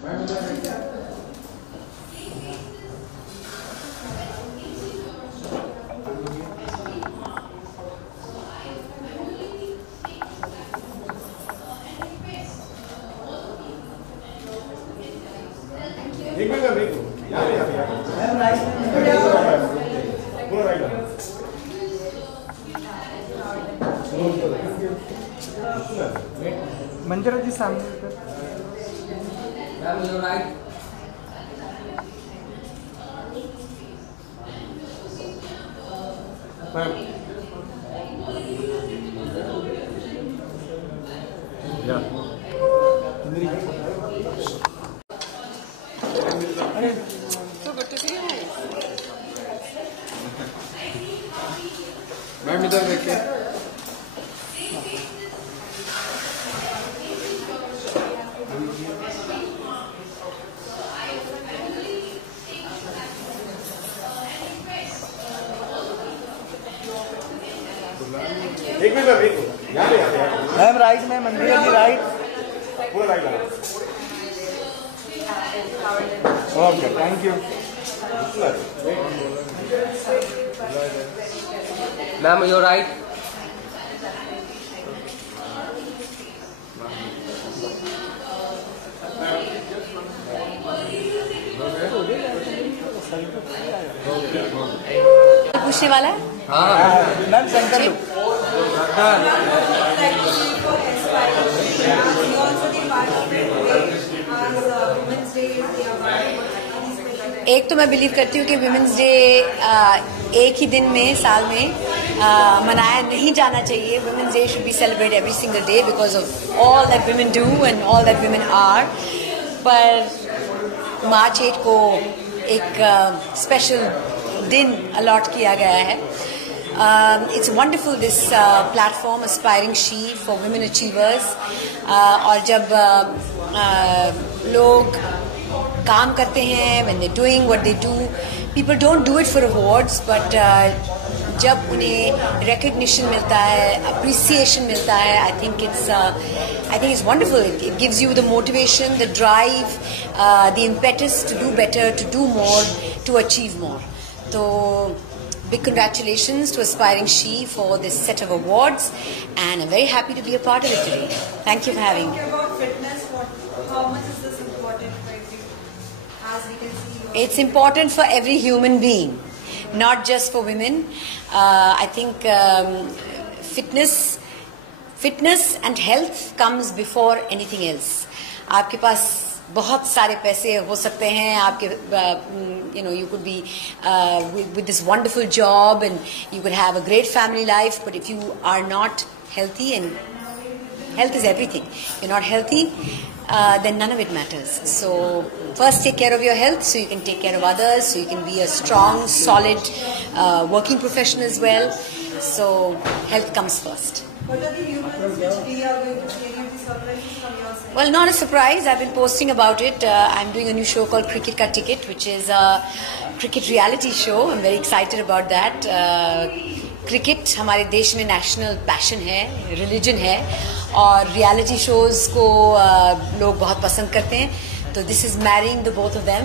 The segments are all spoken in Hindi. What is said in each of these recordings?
एक मिनट देखो मंजरा जी सामने मैम इधर देखिए। एक मिनट देखो मैम राइट में मंदिर जी राइट पूरा राइट लगा। Okay thank you ma'am your right. पूछने वाला है? हाँ मैम सेंटर एक तो मैं बिलीव करती हूँ कि विमेंस डे एक ही दिन में साल में मनाया नहीं जाना चाहिए. Women's day should be celebrate every single day because of all that women do and all that women are. पर मार्च 8 को एक स्पेशल दिन अलॉट किया गया है. It's wonderful this platform Aspiring She for women achievers. और जब लोग काम करते हैं, when they're doing what they do, people don't do it for awards, but जब उन्हें recognition मिलता है, appreciation मिलता है, I think it's wonderful. It gives you the motivation, the drive, the impetus to do better, to do more, to achieve more. So big congratulations to Aspiring She for this set of awards, and I'm very happy to be a part of it today. Thank you for having me. About fitness, how much is this important for you? As we can see, It's important for every human being, not just for women. I think fitness and health comes before anything else. आपके पास बहुत सारे पैसे हो सकते हैं, आपके you could be with this wonderful job and you could have a great family life, but if you are not healthy, and health is everything, you're not healthy, then none of it matters. So first take care of your health so you can take care of others, so you can be a strong, solid working professional as well. So health comes first. what are the humans which we are going to see? Any of the surprises from your side? Well, not a surprise. I've been posting about it. I'm doing a new show called Cricket Ka Ticket, which is a cricket reality show. I'm very excited about that. Cricket हमारे देश में नेशनल पैशन है, रिलीजन है, और रियलिटी शोज को लोग बहुत पसंद करते हैं. तो this is marrying the both of them,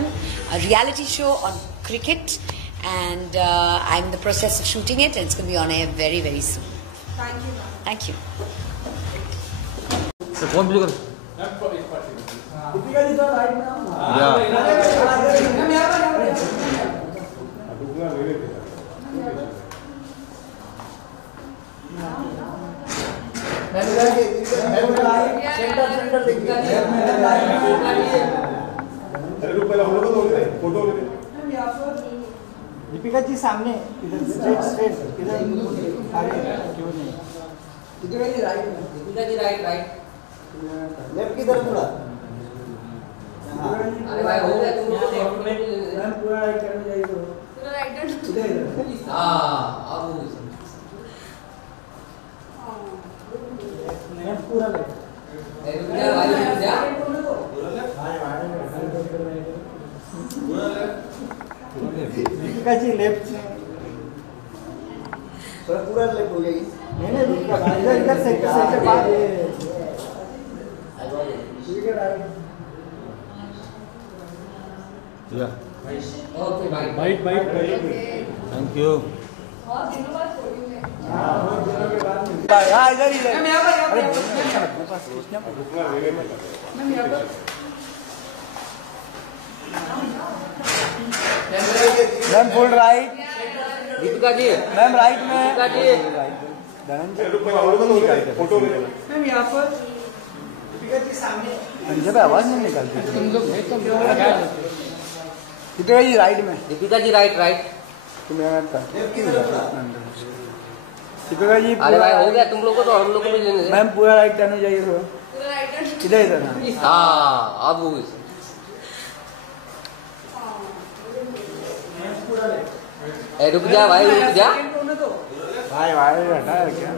a reality show on cricket, and I'm in the process of shooting it, and it's going to be on air very, very soon. Thank you. Thank you. Sir कौन बिल्कुल दीपिका जी तो राइट में आओ सेंटर देखिए. दीपिका जी सामने इधर स्ट्रेट इधर आगे क्यों नहीं. दीपिका जी राइट लेफ्ट की तरफ थोड़ा. अरे भाई हो गया तुम पूरा राइट करने जाइए तो पूरा राइट इधर. हाँ अब पूरा लेफ्ट. दीपिका जी लेफ्ट से पूरा लेफ्ट हो जाएगी. नहीं इधर इधर सेंटर बाहर. Okay, right. Byte byte thank you. हाँ इधर ही ma'am full right. Deepika ji, ma'am right में। दीपिका जी, फोटो मैम यहाँ पर जब आवाज नहीं निकलती तुम लोग दीपिका जी राइट में। दीपिका जी राइट राइट। दीपिका जी अरे भाई हो गया तुम लोगों को, तो हम लोग को भी लेने दे। मैम पूरा राइट करना चाहिए थोड़ा। इधर इधर हाँ अब हो गई। रुक जा भाई, रुक जा। भाई भाई हटा क्या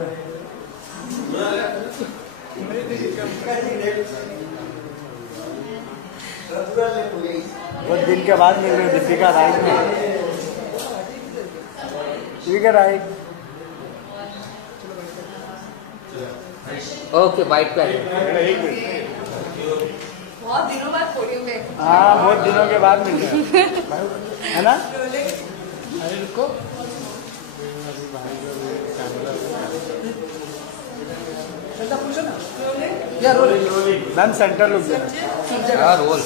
बहुत दिन के बाद मिल रही हूँ दीपिका राइट में। दीपिका राइट। ओके बाइट पे बहुत दिनों बाद पोडियम पे। हाँ बहुत दिनों के बाद मिल रहे है ना। अरे रुको मैम सेंटर लुक हाँ role.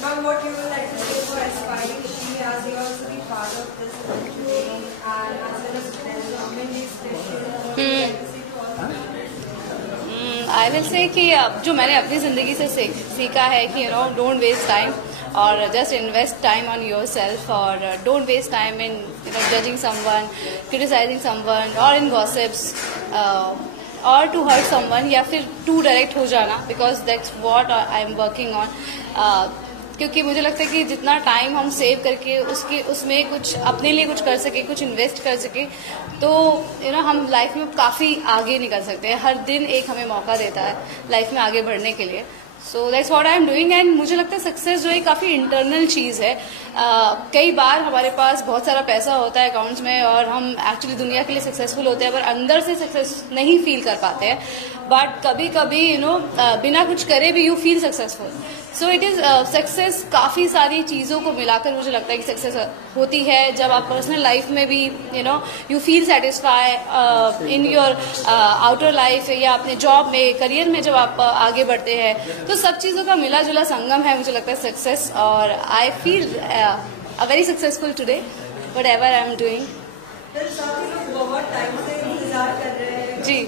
Ma'am, what you would like to say for aspiring she as you also be part of this today and as well as development is special. I will say कि जो मैंने अपनी ज़िंदगी से सीखा है कि you know don't waste time और just invest time on yourself और don't waste time in you know judging someone, criticising someone और इन गॉसिप्स और टू हर्ट समवन या फिर टू डायरेक्ट हो जाना, because that's what I am working on. क्योंकि मुझे लगता है कि जितना टाइम हम सेव करके उसमें कुछ अपने लिए कुछ कर सके, कुछ इन्वेस्ट कर सके, तो यू नो हम लाइफ में काफ़ी आगे निकल सकते हैं। हर दिन एक हमें मौका देता है लाइफ में आगे बढ़ने के लिए। So that's what I am doing and मुझे लगता है सक्सेस जो है काफ़ी इंटरनल चीज़ है। कई बार हमारे पास बहुत सारा पैसा होता है अकाउंट्स में और हम एक्चुअली दुनिया के लिए सक्सेसफुल होते हैं, पर अंदर से सक्सेस नहीं फील कर पाते हैं। बट कभी कभी यू नो बिना कुछ करे भी you feel successful. So it is success काफ़ी सारी चीज़ों को मिलाकर मुझे लगता है कि सक्सेस होती है जब आप पर्सनल लाइफ में भी you know you feel satisfy in your outer life या अपने जॉब में, करियर में जब आप आगे बढ़ते हैं, तो सब चीज़ों का मिला जुला संगम है मुझे लगता है सक्सेस। और I feel very successful today what ever I am doing. बहुत टाइम से इंतजार कर रहे हैं जी,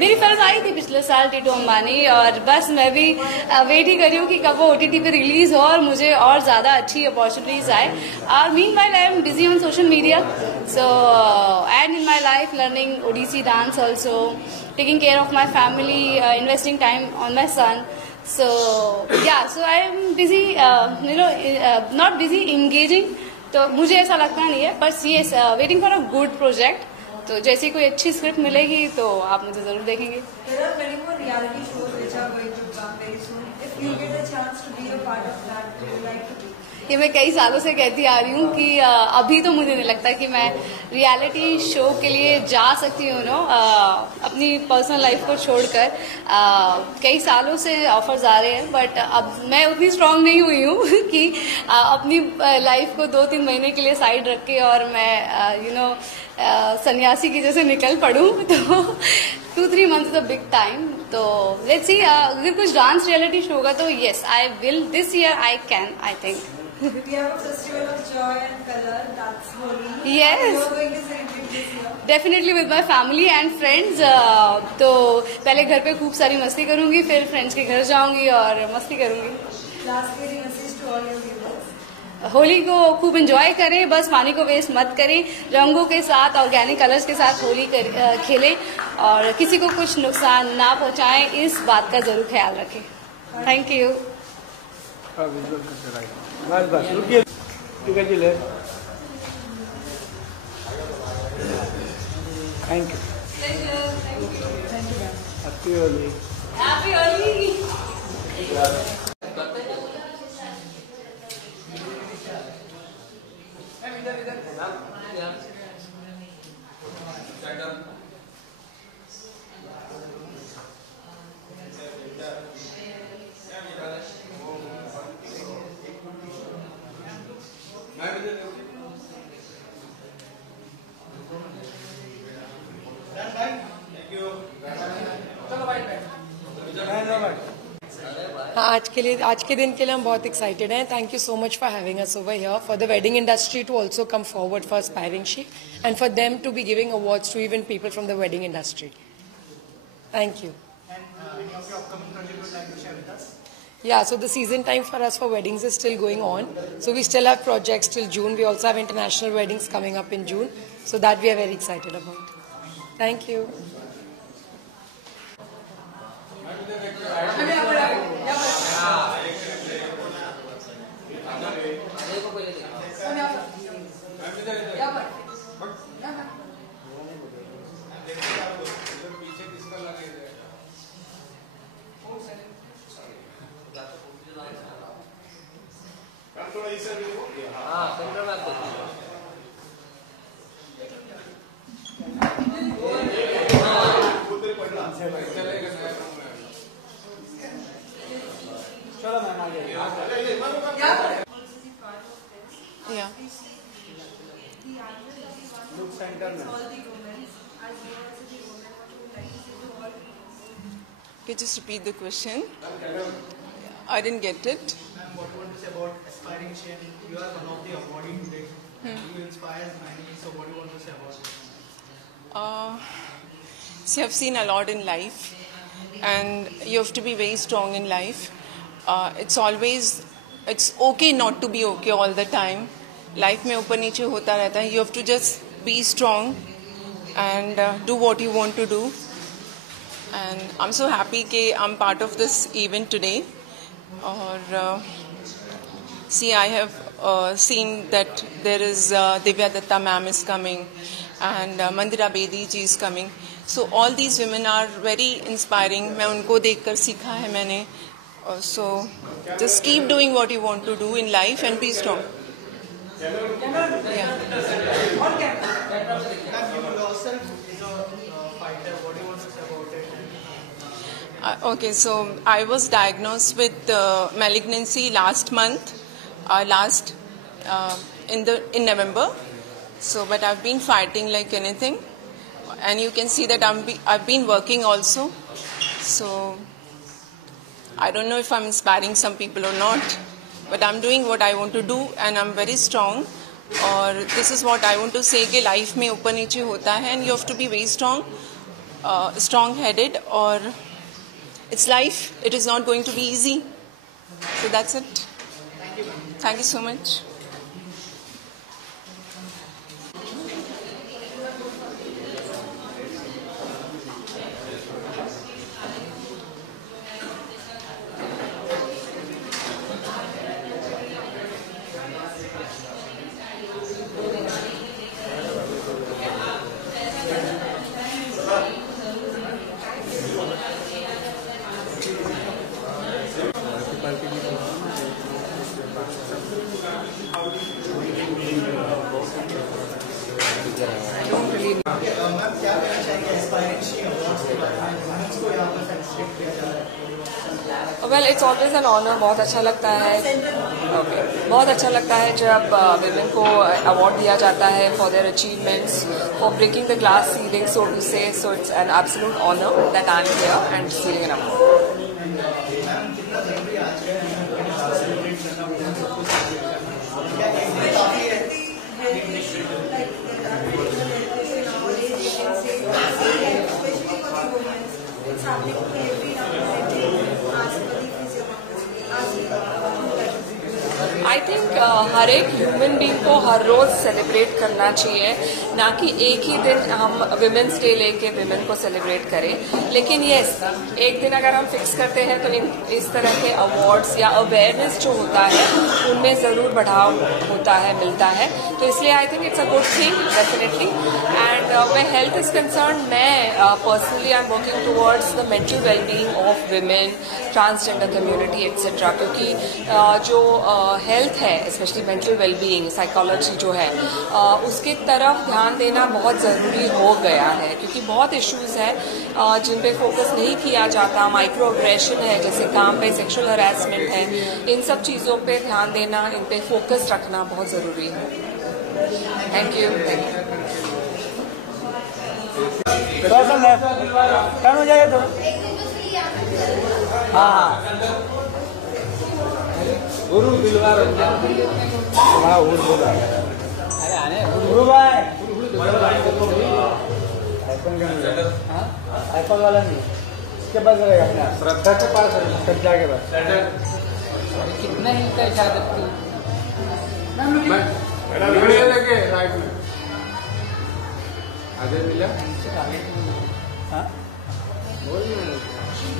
मेरी फिल्म आई थी पिछले साल टीटू अंबानी और बस मैं भी वेट ही कर रही हूँ कि कब वो OTT पे रिलीज हो और मुझे और ज़्यादा अच्छी अपॉर्चुनिटीज आए। और meanwhile I am busy on social media so and in my life learning Odissi dance also, taking care of my family, investing time on my son. So yeah, so I am busy, you know, not busy engaging. तो मुझे ऐसा लगता नहीं है, बस ये waiting for a good project. तो जैसे कोई अच्छी स्क्रिप्ट मिलेगी तो आप मुझे जरूर देखेंगे। There are many more reality shows which are going to come very soon. If you get a chance to be a part of that, would you like to be? ये मैं कई सालों से कहती आ रही हूँ कि अभी तो मुझे नहीं लगता कि मैं रियलिटी शो के लिए जा सकती हूँ नो, अपनी पर्सनल लाइफ को छोड़कर। कई सालों से ऑफर्स आ रहे हैं बट अब मैं उतनी स्ट्रांग नहीं हुई हूँ कि अपनी लाइफ को 2-3 महीने के लिए साइड रख के और मैं यू नो सन्यासी की जैसे निकल पड़ूँ। तो 2-3 months is a big time. तो लेट्स सी, अगर कुछ डांस रियलिटी शो होगा तो yes I will, this year I can, I think. We have a festival of joy and color, that's Holi. Yes. How you are going to celebrate this year? Definitely with my family and friends. तो पहले घर पे खूब सारी मस्ती करूंगी, फिर फ्रेंड्स के घर जाऊंगी और मस्ती करूंगी। Lastly, message to all your viewers. Holi को खूब एंजॉय करें, बस पानी को वेस्ट मत करें, रंगों के साथ ऑर्गेनिक कलर्स के साथ होली खेलें और किसी को कुछ नुकसान ना पहुंचाएं, इस बात का जरूर ख्याल रखें। Thank you. बस बस रुकिए, ठीक है जी ले। Thank you, happy Holi. Happy Holi. आज के दिन के लिए हम बहुत एक्साइटेड हैं. Thank you so much for having us over here, for the wedding industry to also come forward for aspiring she and for them to be giving awards to even people from the wedding industry. Thank you. Any of your upcoming projects you would like to share with us? Yeah, so the season time for us for weddings is still going on. So we still have projects till June. We also have international weddings coming up in June. So that we are very excited about. Thank you. हाँ सेंटर में आपको चलो मैम आगे. Yeah. Look center में. Could you just repeat the question? I didn't get it. Ma'am, what you want to say about aspiring Shen? You are one of the awardee today. You inspire many. So what do you want to say about it? See, I've seen a lot in life, and you have to be very strong in life. It's okay not to be okay all the time. Life में ऊपर नीचे होता रहता है. You have to just be strong and do what you want to do. And I'm so happy कि I'm part of this event today. और see, I have seen that there is Divya Datta ma'am is coming and Mandira Bedi ji is coming. So all these women are very inspiring. मैं उनको देखकर सीखा है मैंने. So just keep doing what you want to do in life and be strong. Yeah. Ma'am, you yourself is a fighter. What do you want to say about it? Okay, so I was diagnosed with malignancy last month, in November. So, but I've been fighting like anything, and you can see that I've been working also. So, I don't know if I'm inspiring some people or not, but I'm doing what I want to do, and I'm very strong. और this is what I want to say कि life में ऊपर नीचे होता है, and you have to be very strong, strong-headed. और it's life. It is not going to be easy. So that's it. Thank you so much. Ma'am क्या कहना चाहेंगे एस्पायरिंग शी अवार्ड्स के बारे में? वुमेन्स को यहाँ पर फेलिसिटेट किया जा रहा है. Well it's always an honour. बहुत अच्छा लगता है. ओके, बहुत अच्छा लगता है जब विमेन को अवार्ड दिया जाता है for their achievements, for breaking the glass ceiling, so to say. So it's an absolute honour that I am here and receiving an award. Ma'am कितना जरूरी आज के सेलिब्रेट करना वुमेन्स को क्या ये काफी है? आई थिंक हर एक ह्यूमन बीइंग को हर रोज सेलिब्रेट करना चाहिए, ना कि एक ही दिन हम विमेंस डे लेके विमेन को सेलिब्रेट करें. लेकिन यस, एक दिन अगर हम फिक्स करते हैं तो इस तरह के अवार्ड्स या अवेयरनेस जो होता है उनमें ज़रूर बढ़ाव होता है, मिलता है. तो इसलिए I think it's a good thing definitely. And when health is concern, मैं personally I am working towards the mental wellbeing of women, transgender community etcetera. क्योंकि जो हेल्थ है, स्पेशली मेंटल वेलबीइंग, साइकोलॉजी जो है, उसकी तरफ ध्यान देना बहुत ज़रूरी हो गया है. क्योंकि बहुत इश्यूज हैं जिन पे फोकस नहीं किया जाता. माइक्रो अग्रेशन है, जैसे काम पे सेक्सुअल हरासमेंट है. इन सब चीज़ों पे ध्यान देना, इन पे फोकस रखना बहुत ज़रूरी है. Thank you. टर्न हो जाएगा तो. हाँ. गुरु दिलवा हाँ गुरु भाई आईफोन वाला नहीं, इसके पास रहेगा अपना श्रद्धा के पास, श्रद्धा के पास कितना हिलता है शायद लगे राइट में आगे मिला।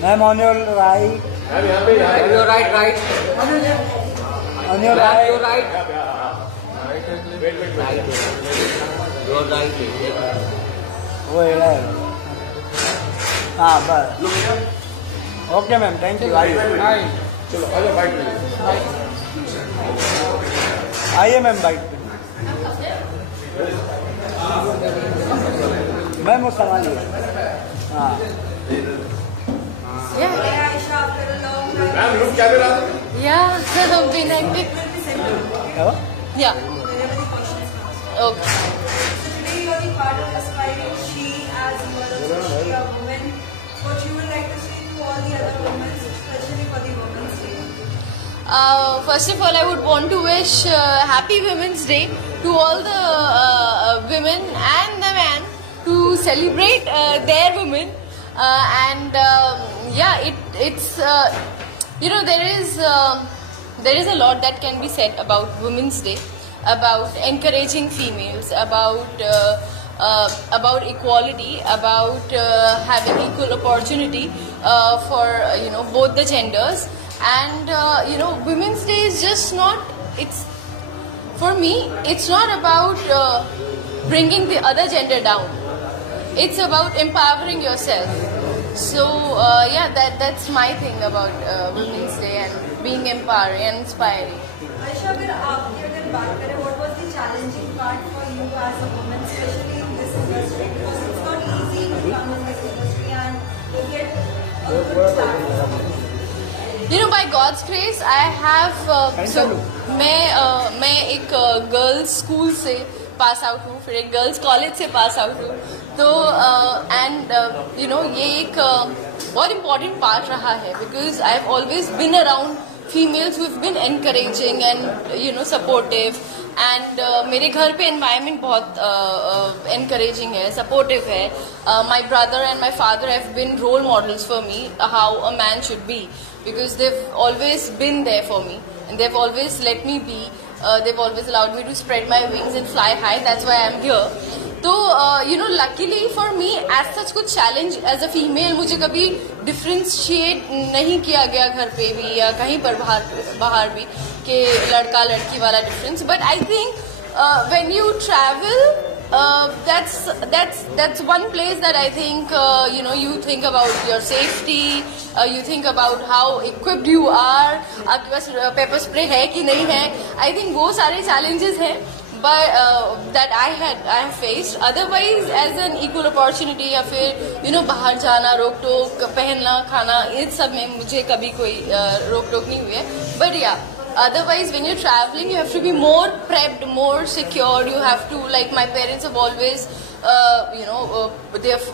Ma'am on your right, your right right on your right, your right your right वो है। हाँ बस ओके मैम, थैंक यू। आइए चलो आ जाओ बाइक पे, आइए मैम बाइक पे। मैम वो सामान लीजिए। हाँ Aisha, after a long time. Ma'am look camera. Yeah, I've been active. क्या हुआ? Yeah. Wherever the questions come. Okay. Today you are the part of Aspiring She, as you are also a woman. What you would like to say to all the other women, especially for the Women's Day? First of all, I would want to wish Happy Women's Day to all the women and the men to celebrate their women. It's there is a lot that can be said about Women's Day, about encouraging females, about equality, about having equal opportunity for both the genders. And Women's Day is just not, for me, it's not about bringing the other gender down. It's about empowering yourself. So that's my thing about Women's Day and being empowering and inspiring. Aisha, अगर आपकी अगर बात करें, what was the challenging part for you as a woman, especially in this industry, because it's not easy to come in this industry and get a good platform. By God's grace, I have मैं एक गर्ल्स स्कूल से पास आउट हूँ, फिर एक गर्ल्स कॉलेज से पास आउट हूँ, तो ये एक बहुत इम्पोर्टेंट पार्ट रहा है, because I have always been around females who have been encouraging and supportive, and मेरे घर पे environment बहुत encouraging है, supportive है. My brother and my father have been role models for me how a man should be, because they've always been there for me and they've always let me be. They've always allowed me to spread my wings and fly high. That's why I'm here. तो luckily for me as such कुछ challenge as a female मुझे कभी differentiate नहीं किया गया घर पे भी या कहीं पर बाहर भी कि लड़का लड़की वाला difference. But I think when you travel, that's one place that I think you think about your safety, you think about how equipped you are, आपके पास pepper spray है कि नहीं है. I think वो सारे challenges हैं but that I have faced. Otherwise as an equal opportunity या फिर बाहर जाना, रोक टोक, पहनना, खाना, इस सब में मुझे कभी कोई रोक टोक नहीं हुई है. But yeah, otherwise when you're traveling you have to be more prepped, more secured. You have to, like my parents have always they have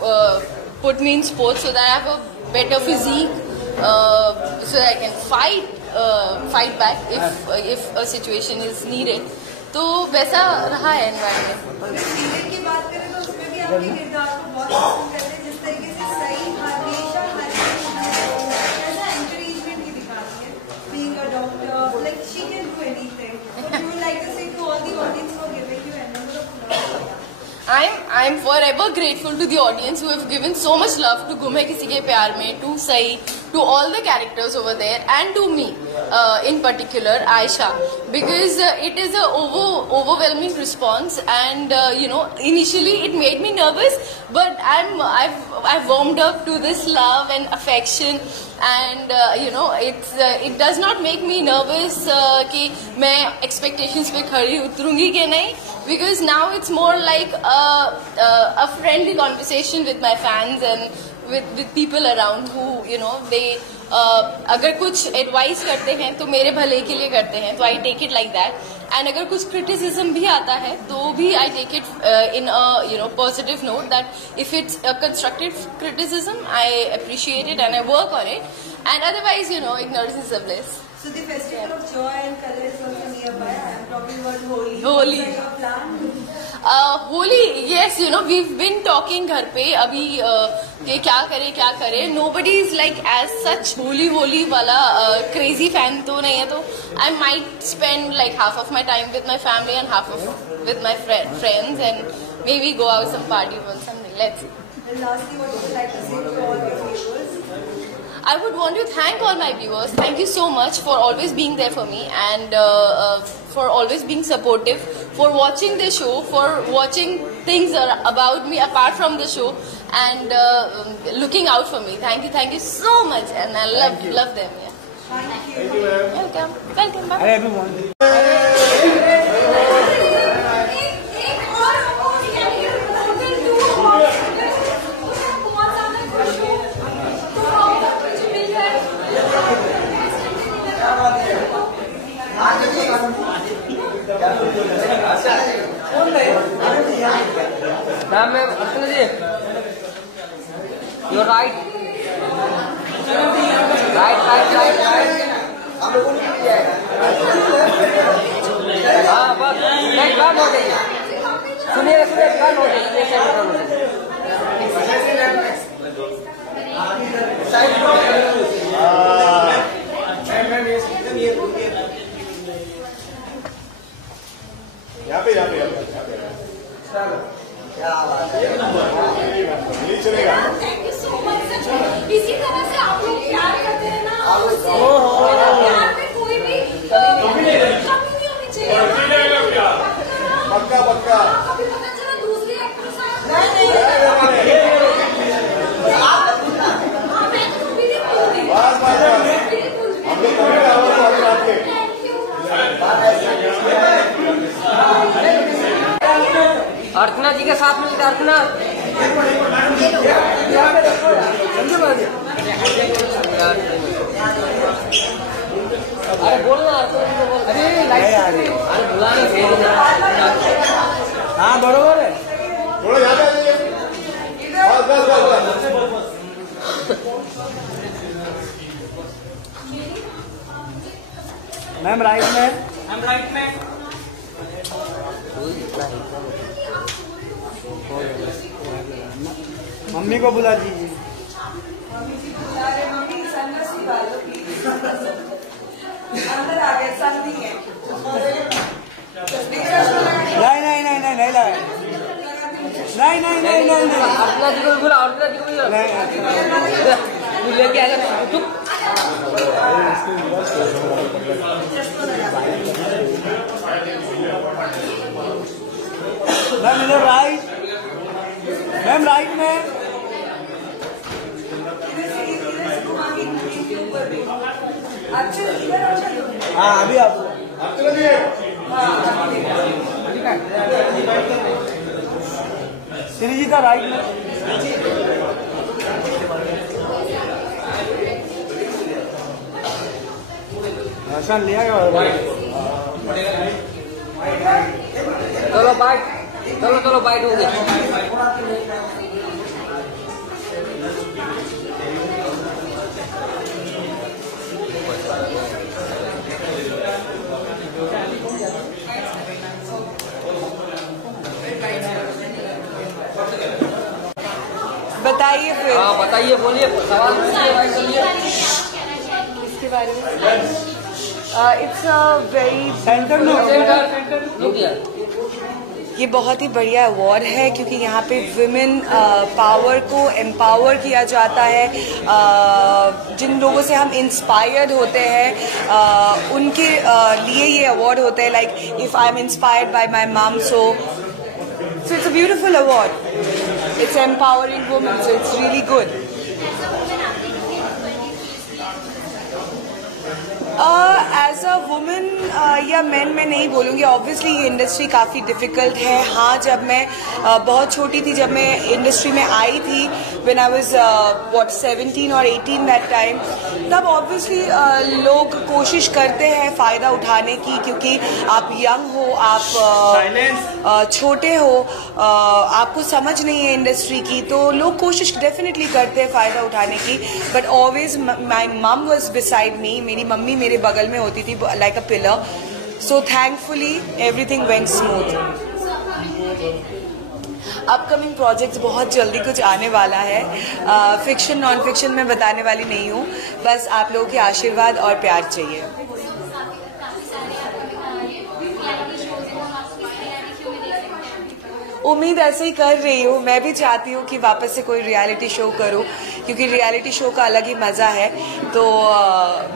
put me in sports so that I have a better physique, so that I can fight back if a situation is needed. तो वैसा रहा है एनवायरनमेंट. सीरियल की बात करें तो उसमें भी आपके किरदार को बहुत पसंद करते हैं, जिस तरीके से सही हमेशा ऐसा एनकरेजमेंट भी दिखाती है. Being a doctor, like she can do anything. What you would like to say to all the audience for giving you an number of love? I'm forever grateful to the audience who have given so much love to गुम है किसी के प्यार में, to Sai, to all the characters over there, and to me in particular, Aisha, because it is a overwhelming response, and initially it made me nervous, but I've warmed up to this love and affection, and it does not make me nervous कि मैं expectations पे खड़ी उतरूंगी कि नहीं, because now it's more like a friendly conversation with my fans and with people around who they अगर कुछ एडवाइस करते हैं तो मेरे भले के लिए करते हैं, तो I take it like that. And अगर कुछ क्रिटिसिज्म भी आता है तो भी I take it in a positive note, that if it's a constructive criticism I appreciate it and I work on it, and otherwise ignorance is a bliss. So the festival of joy and color is also nearby. I am talking about Holi. Holi. What is your plan? Holi, yes, you know, we've been talking घर पे अभी ये क्या करे. Nobody is like as such Holi वाला crazy fan तो नहीं है, तो I might spend like half of my time with my family and half of with my friends and maybe go out some party or something. Let's see. And lastly, what would you like to say to all your viewers? I would want to thank all my viewers. Thank you so much for always being there for me and for always being supportive, for watching the show, for watching things about me apart from the show and looking out for me. Thank you so much and I love them. Yeah. Thank you. Welcome. Bye. Hi everyone. Ma'am, Archana ji, you're right. Right. हाँ बस नहीं गान हो गई सुनिए गान हो गई यहाँ पे चलेगा। Thank you so much. इसी तरह से आप लोग प्यार करते हैं ना, प्यार में कोई भी कमी नहीं होनी चाहिए। पक्का कभी पता चला दूसरी एक्ट्रेस अर्चना जी के साथ में अर्चना अरे बोलना अरे बुलाना हाँ बरोबर है थोड़ा याद आ जाइए मैम राइट में मम्मी को बुला दीजिए। मम्मी सनग्लास निकाल लो प्लीज। अंदर आ गए, सन नहीं है। नहीं लाया। नहीं। अर्चना जी को बुला अर्चना जी को तू लेके आएगा चुप मैम इधर राइट में हाँ अभी आप श्री जी का राइट में आसान लिया चलो बाइट हो गया बताइए फिर। हाँ बताइए बोलिए सवाल इसके बारे में। इट्स अ वेरी सेंटर ये बहुत ही बढ़िया अवार्ड है क्योंकि यहाँ पे विमेन पावर को एम्पावर किया जाता है। जिन लोगों से हम इंस्पायर्ड होते हैं उनके लिए ये अवार्ड होता है। Like if I am inspired by my mom so it's a beautiful award. It's empowering women so it's really good. As a woman, या मेन मैं नहीं बोलूँगी, ऑब्वियसली ये इंडस्ट्री काफ़ी डिफ़िकल्ट है। हाँ, जब मैं बहुत छोटी थी, जब मैं इंडस्ट्री में आई थी, व्हेन आई वाज 17 और 18 दैट टाइम, तब ऑब्वियसली लोग कोशिश करते हैं फ़ायदा उठाने की, क्योंकि आप यंग हो, आप छोटे हो, आपको समझ नहीं है इंडस्ट्री की, तो लोग कोशिश डेफिनेटली करते हैं फ़ायदा उठाने की। बट ऑलवेज माई मम वॉज बिसाइड मी, मेरी मम्मी मेरे बगल में होती थी लाइक अ pillar. So thankfully everything went smooth. Upcoming projects बहुत जल्दी कुछ आने वाला है। फिक्शन नॉन फिक्शन मैं बताने वाली नहीं हूँ, बस आप लोगों के आशीर्वाद और प्यार चाहिए। उम्मीद ऐसे ही कर रही हूँ, मैं भी चाहती हूँ कि वापस से कोई रियलिटी शो करूँ, क्योंकि रियलिटी शो का अलग ही मज़ा है। तो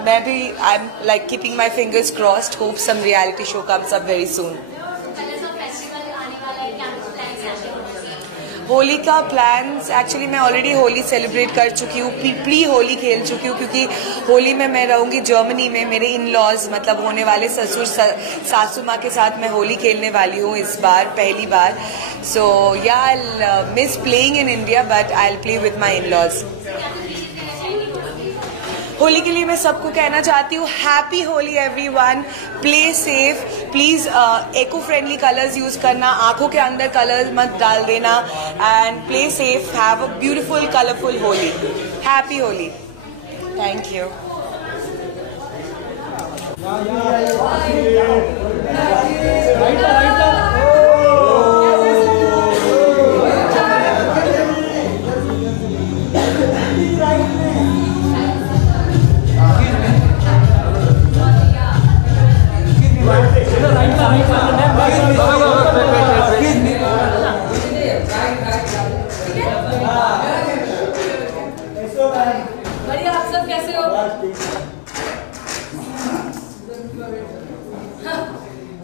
मैं भी I am like keeping my fingers crossed, hope some reality show comes up very soon. Holi का प्लान्स, एक्चुअली मैं ऑलरेडी होली सेलिब्रेट कर चुकी हूँ, प्री होली खेल चुकी हूँ, क्योंकि होली में मैं रहूँगी जर्मनी में, मेरे इन लॉज मतलब होने वाले ससुर सासू माँ के साथ मैं होली खेलने वाली हूँ इस बार, पहली बार। So yeah I miss playing in India, but I will play with my in-laws. Holi के लिए मैं सबको कहना चाहती हूँ, happy Holi everyone, play safe, please eco friendly colours use करना, आंखों के अंदर कलर मत डाल देना, and play safe, have a beautiful colourful Holi, happy Holi. Thank you. बढ़िया, आप सब कैसे हो?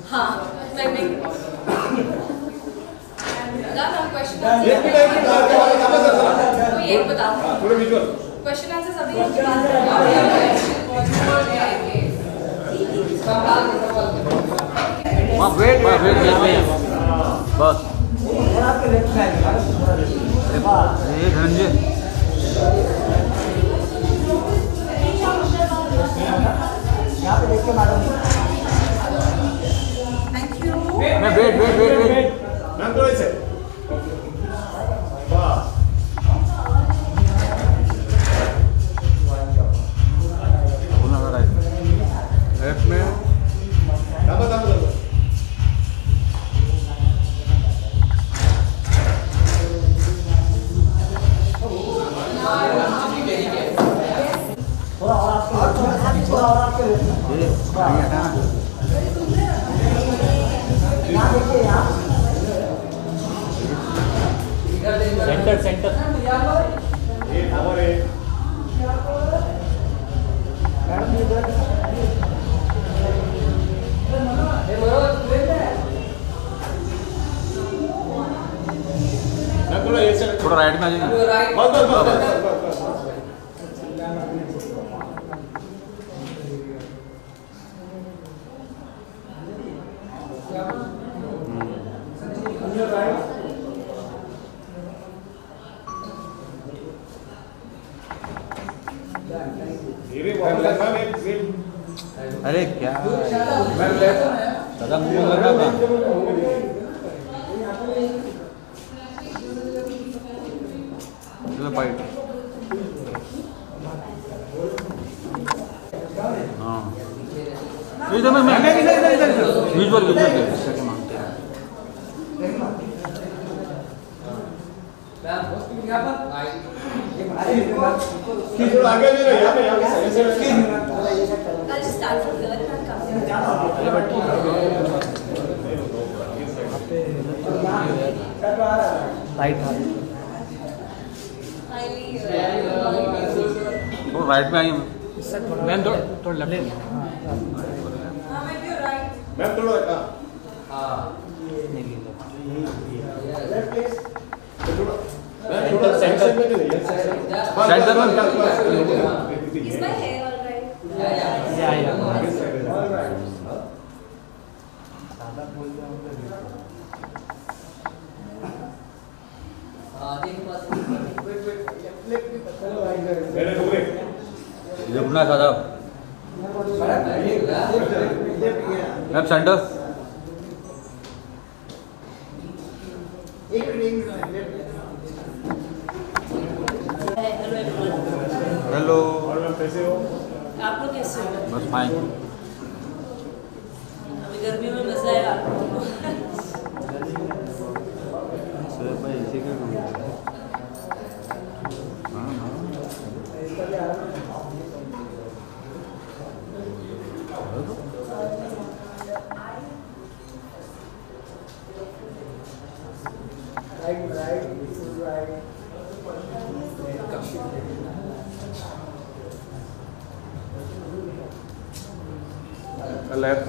हाँ, मैं भी। एक बता, क्वेश्चन आंसर सभी बस यहाँ पे देखिए मैडम। Thank you. मैं वेट मैम थोड़ा से सेंटर थोड़ा राइट में आ जाएंगे। बस अरे क्या दादा मुझे लगा था चलो फाइट। हाँ इधर मैं विजुअल आगे भी यहाँ पे I'll just start from there and come थोड़ा राइट में आइए मैम थोड़ा लेफ्ट। मैम थोड़ा थोड़ा सेंटर में नहीं सेंटर में Is my hair all right? Yeah. इधर घुमना साहब लेफ्ट सेंटर हेलो कैसे हो? आप लोग कैसे हो? बस फाइन अभी गर्मी में मजा है आपको? लेफ्ट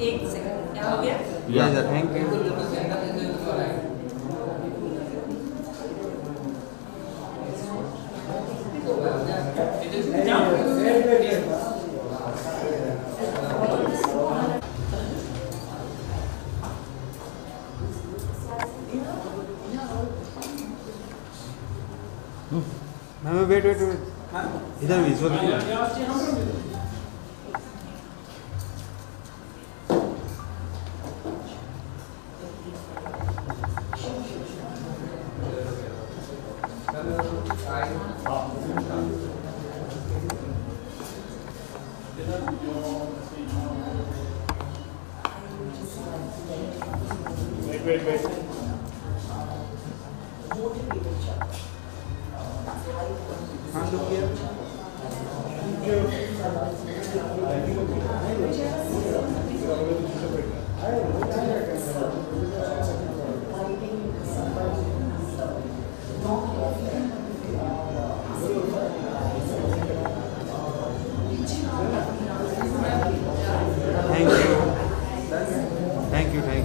एक सेकंड, क्या हो गया? Yes thank you ma'am wait wait wait इधर visual wait. Thank you. Wait. Thank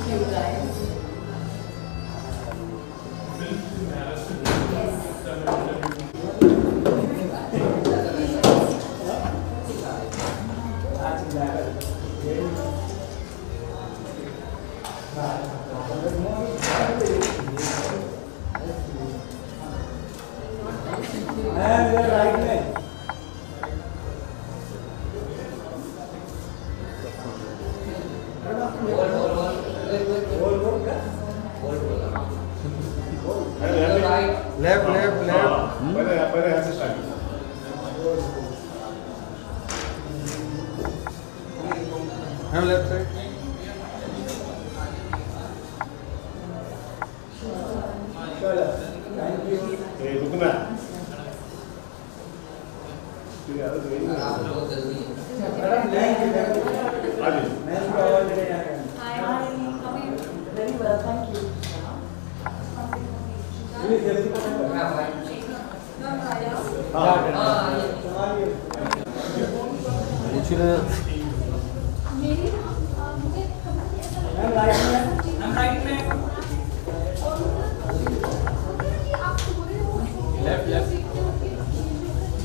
you, guys. Left. पहले यहाँ से स्टार्ट मैम लेफ्ट साइड रुकना Very well, thank you.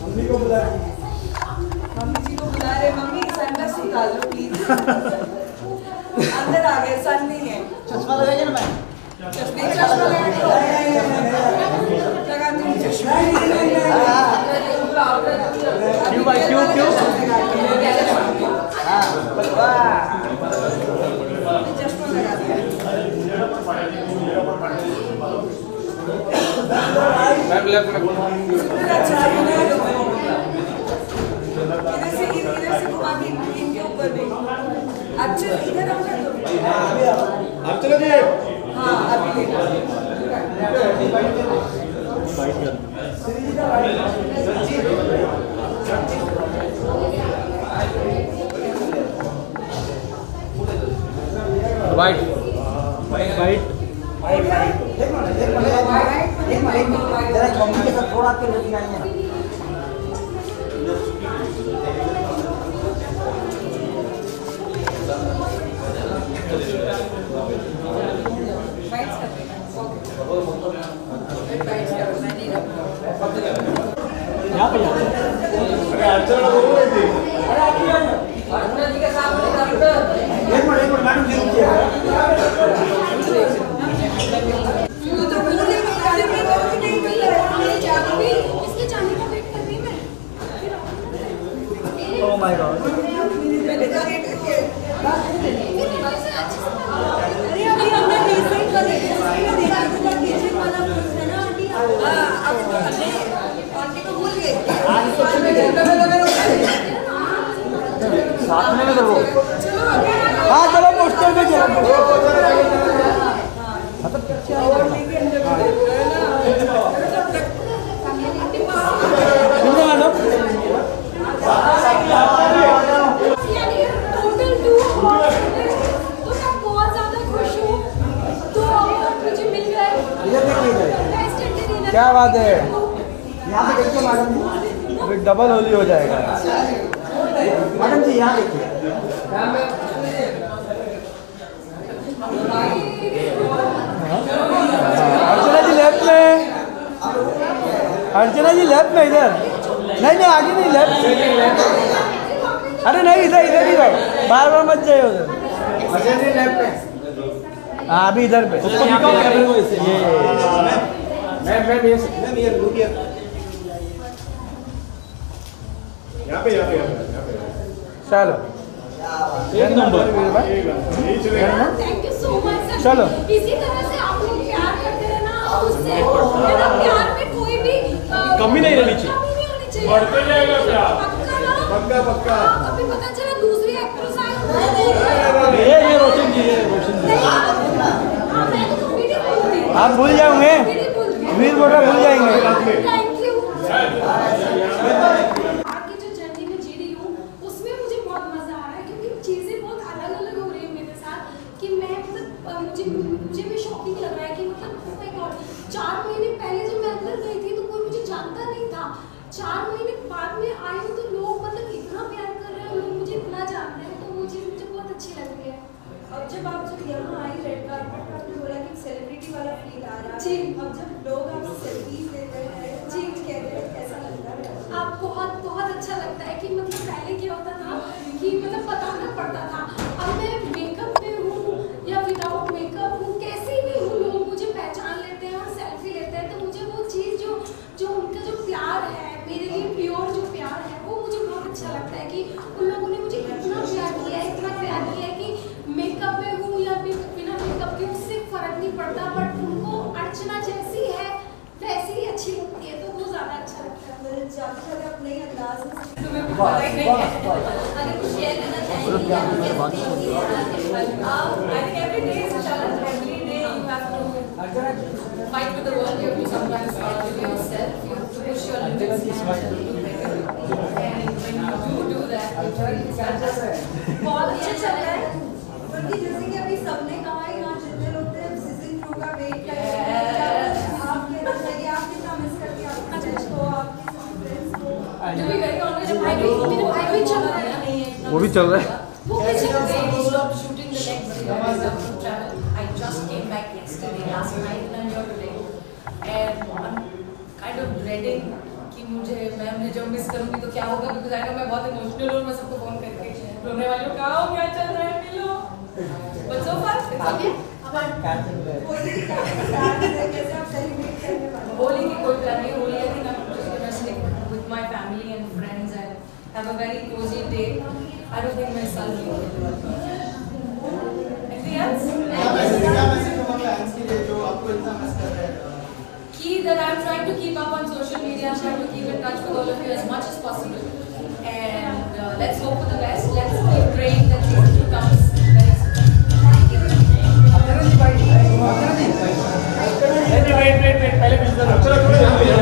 Mummy को बुला मम्मी जी को बुला रहे। मम्मी सनग्लास उतार लो प्लीज। अंदर आ गए, सन नहीं है। चश्मा लगाइए ना मैम चश्मा क्यों मैम लेफ्ट इधर से घुमा के इनके ऊपर भी। अच्छा इधर आओ ना तुम। अब चलो जी हाँ अभी वाइट थोड़ा के रोटी आई है। यहाँ पे एक मिनट मैडम जी रुकिए। Oh my God. अरे अभी हमने रिसेंट वाले में देखा था किचन वाला है ना आंटी आंटी को भूल गए साथ में तो वो हाँ चलो पोस्टर में चलो मतलब क्या बात है। यहाँ पे देखिए मैडम जी, अभी डबल होली हो जाएगा। मैडम जी यहाँ देखिए, अर्चना जी लेफ्ट में, अर्चना जी लेफ्ट में, इधर नहीं आगे नहीं, लेफ्ट। अरे नहीं इधर इधर ही रहो, बार बार मत जाइए उधर। अर्चना जी लेफ्ट में, हाँ अभी इधर पे यहाँ पे चलो एक number thank you so much sir. चलो इसी तरह से आप लोग प्यार करते रहना, उससे मेरा प्यार में कोई भी कमी नहीं रहनी चाहिए, कमी नहीं होनी चाहिए। बढ़ते जाएगा प्यार, पक्का ना? पक्का पक्का। अभी पता चला दूसरी एक्ट्रेस आई, ये रोशन जी, ये रोशन जी मैं तो कभी नहीं बोलती। आप भूल जाओगे, वीर बोला भूल जाएंगे। Thank you. आगे जो जर्नी में जी रही हूँ उसमें मुझे बहुत मजा आ रहा है, क्योंकि चीजें बहुत अलग अलग हो रही है मेरे साथ कि मैं मतलब मुझे भी शॉकिंग लग रहा है कि मतलब oh my God, 4 महीने पहले जब मैं अंदर गई थी तो कोई मुझे जानता नहीं था। 4 महीने बाद में आई हूँ तो लोग मतलब इतना प्यार कर रहे हैं, लोग मुझे इतना जान रहे हैं, तो वो चीज़ मुझे बहुत अच्छी लग रही है। अब जब यहाँ आई रेड कार्पेट पर आपने बोला कि सेलिब्रिटी वाला फील आ रहा है जी। अब जब लोग आपसे सेल्फीज ले रहे हैं जी कह रहे हैं कैसा लगता है? आप बहुत बहुत अच्छा लगता है कि मतलब पहले क्या होता था कि मतलब बताना पड़ता था, अब मैं मेकअप में हूँ या विदाउट मेकअप हूँ, कैसी भी हूँ, लोग मुझे पहचान लेते हैं और सेल्फी लेते हैं। तो मुझे वो चीज़ जो उनका जो प्यार है मेरे लिए, प्योर जो प्यार है, वो मुझे बहुत अच्छा लगता है कि उन लोगों ने मुझे इतना प्यार किया है कि मेकअप में हूँ या बिना मेकअप के उससे फर्क नहीं पड़ता, बट उनको अर्चना जैसी है वैसी ही अच्छी लगती है, तो वो ज़्यादा अच्छा लगता है। मतलब ज़्यादा से अपने ही अंदाज में अगर कुछ शेयर करना चाहेंगे every day is a challenge. Every day you have to fight with the world. You have to sometimes fight with yourself. You have to push your limits and do better. And when you do that, बहुत अच्छा चल रहा है। बल्कि जैसे कि अभी सबने कहा है यहाँ जितने लोग थे सीजन 2 का वेट कर रहे हैं, आप कहना चाहिए आप कितना मिस करते हैं आपका जज को, आपके फ्रेंड्स को? to be very honest, मेरे भाई भी चल रहा है। वो भी चल रहा है। वो भी चल रहा है। We stopped shooting the next day. I was out to travel. I just came back yesterday, last night, and I'm here today. And I'm kind of dreading कि मैं उन्हें जब मिस करूँगी तो क्या होगा, because I know मैं बहुत इमोशनल हूँ, मैं सबको फोन करके रोने वाली हूँ, कहाँ हो, क्या चल रहा है, मिलो। But so far it's okay. Holi की कोई प्लान नहीं, Holi I think I'm just gonna stick with my family and friends and have a very cozy day. I don't think my son will. Anything else? Key that I'm trying to keep up on social media, I'm trying to keep in touch with all of you as much as possible. And let's hope for the best. Let's keep praying that season 2 comes very soon. Thank you. पहले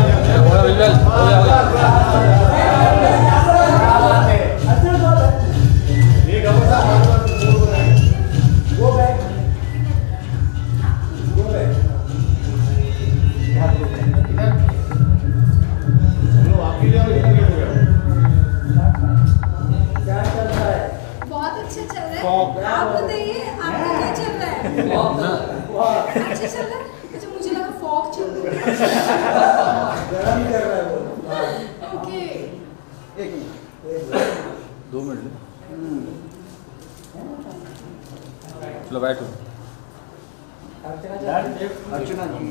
बैठो। अर्चना जी,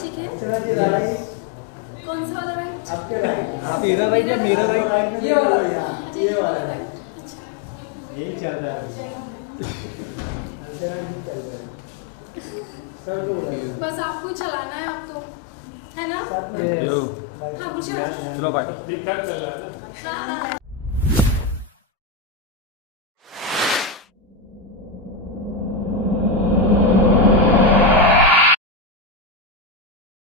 ठीक है, अर्चना जी राइट, कौन सा वाला राइट? आपके राइट, आप मेरा राइट या मेरा राइट? ये वाला, ये वाला राइट, यही चल रहा है। अर्चना जी चल रहा है, सर को बस आपको ही चलाना है अब तो, है ना? यो हाँ, मुझे चलो बाय। ठीक ठाक चल रहा है ना? हाँ, हाँ।